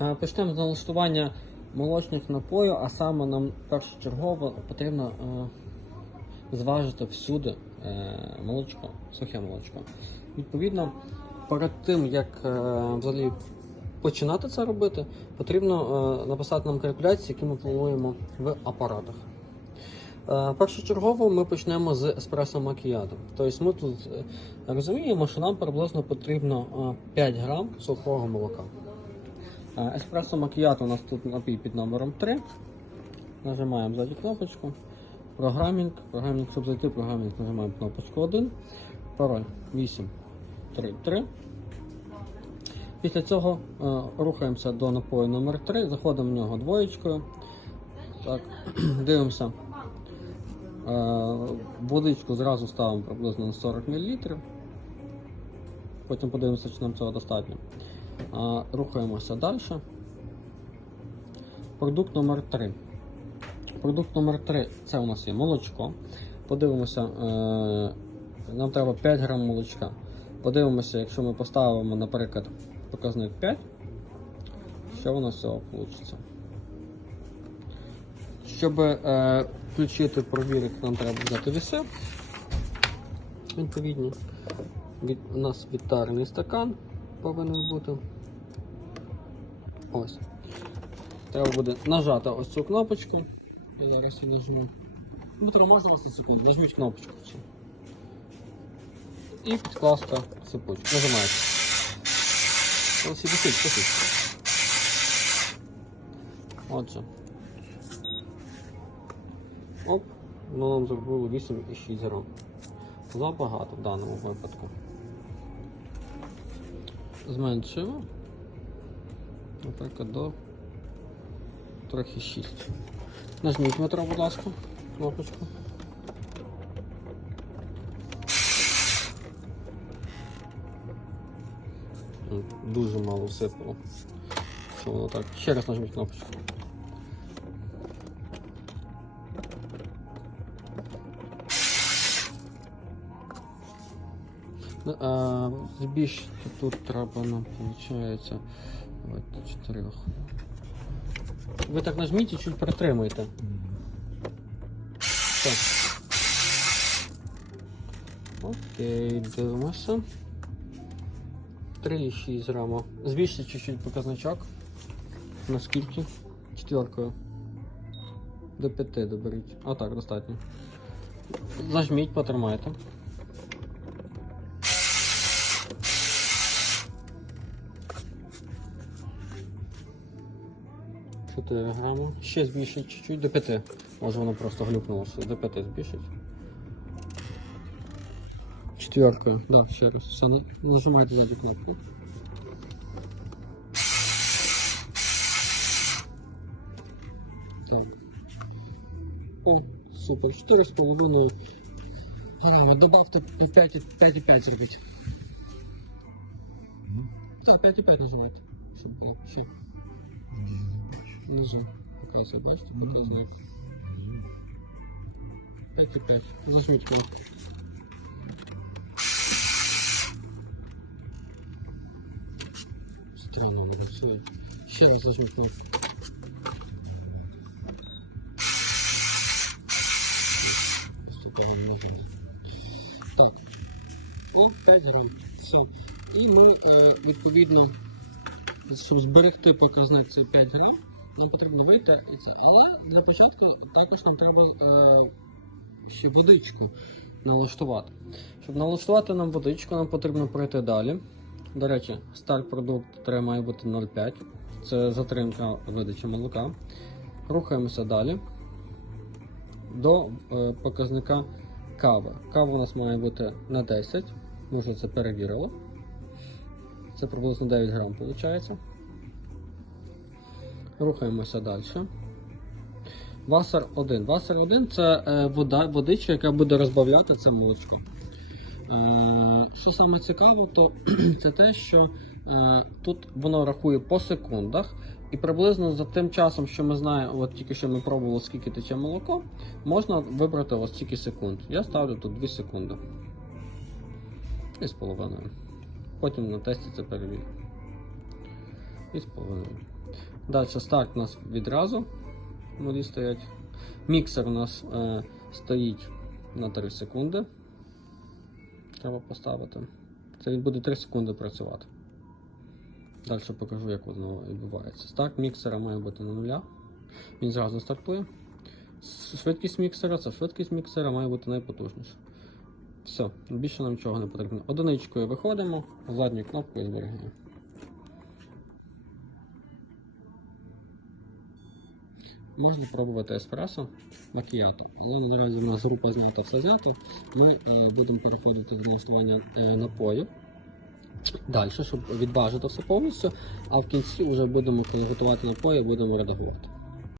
Е, Почнемо з налаштування молочних напоїв, а саме нам першочергово потрібно е, зважити всюди е, молочко, сухе молочко. Відповідно, перед тим як взагалі починати це робити, потрібно написати нам калькуляції, які ми плануємо в апаратах. Першочергово ми почнемо з еспресо макіято. Тобто ми тут розуміємо, що нам приблизно потрібно е, 5 грам сухого молока. Е, Еспресо макіято у нас тут напій під номером 3. Нажимаємо ззаді кнопочку. Програмінг. Програмінг, щоб зайти, програмінг нажимаємо кнопочку 1. Пароль 833. Після цього е, рухаємося до напою номер 3 заходимо в нього двоєчкою. Так, дивимося. Е, водичку зразу ставимо приблизно на 40 мл. Потім подивимося, чи нам цього достатньо. Рухаємося далі. Продукт номер 3. Продукт номер 3 це у нас є молочко. Подивимося, е, нам треба 5 грам молочка. Подивимося, якщо ми поставимо, наприклад, показник 5, що у нас цього вийде. Щоб е, включити провірок, нам треба взяти віси. Відповідні. Від, у нас вітарний стакан повинен бути. Ось. Треба буде нажати ось цю кнопочку. Я зараз її нажму. Дмитро, можна вас на секунду? Нажміть кнопочку. І підкласти цепочку. Нажимаєте. Ось і висить, висить. Отже. Оп, воно нам зробило 8,6 грам. Забагато в даному випадку. Зменшуємо. Наприклад, до трохи 6. Нажміть метро, будь ласка, кнопочку. Дуже мало всипало. Що воно так? Ще раз нажміть кнопочку. А, збільшити тут треба нам, виходить, давайте чотирьох. Ви так нажміть і чуть притримуйте. Так. Окей, дивимося. 3,6 грама. Збільшити чуть-чуть показничок. Наскільки? Четверкою. До 5 доберіть. А так, достатньо. Зажміть, потримайте. 4 грами. Ще збільшить чуть-чуть до 5. Може воно просто глюкнулося. До 5 збільшить. Четверкою. Да, ще раз. Все, нажимайте ззаді кнопку. Так. О, супер. 4,5 грами. Добавте 5,5 зробіть. Так, 5,5 нажимайте. Щоб було ще. Внизу показує, бачите, такий знак. 5,5. Зажміть кнопку. Странно не працює. Ще раз зажму кнопку. Ступаю не нажму. Так. О, 5 грам. Все. І ми е, відповідно щоб зберегти показник цей 5 грам, нам потрібно вийти і це. Але для початку також нам треба е, ще водичку налаштувати. Щоб налаштувати нам водичку, нам потрібно пройти далі. До речі, старт продукт треба має бути 0,5. Це затримка видачі молока. Рухаємося далі до е, показника кави. Кава у нас має бути на 10. Ми вже це перевірили. Це приблизно 9 грам виходить. Рухаємося далі. Васер 1. Васер 1 це е, вода, водичка, яка буде розбавляти це молочко. Е, що саме цікаво, то це те, що е, тут воно рахує по секундах. І приблизно за тим часом, що ми знаємо, от тільки що ми пробували, скільки тече молоко, можна вибрати ось стільки секунд. Я ставлю тут 2 секунди. І з половиною. Потім на тесті це перевірю. 2,5. Далі старт у нас відразу. Воді стоять. Міксер у нас е, стоїть на 3 секунди. Треба поставити. Це він буде 3 секунди працювати. Далі покажу, як воно відбувається. Старт міксера має бути на нуля. Він зразу стартує. Швидкість міксера, це швидкість міксера має бути найпотужніша. Все, більше нам нічого не потрібно. Одиничкою виходимо, задньою кнопкою зберігаємо. Можна пробувати еспресо макіято. Але наразі у нас група знята все знято. Ми е, будемо переходити до налаштування напоїв. напою. Далі, щоб відбажити все повністю, а в кінці вже будемо готувати напої, будемо редагувати.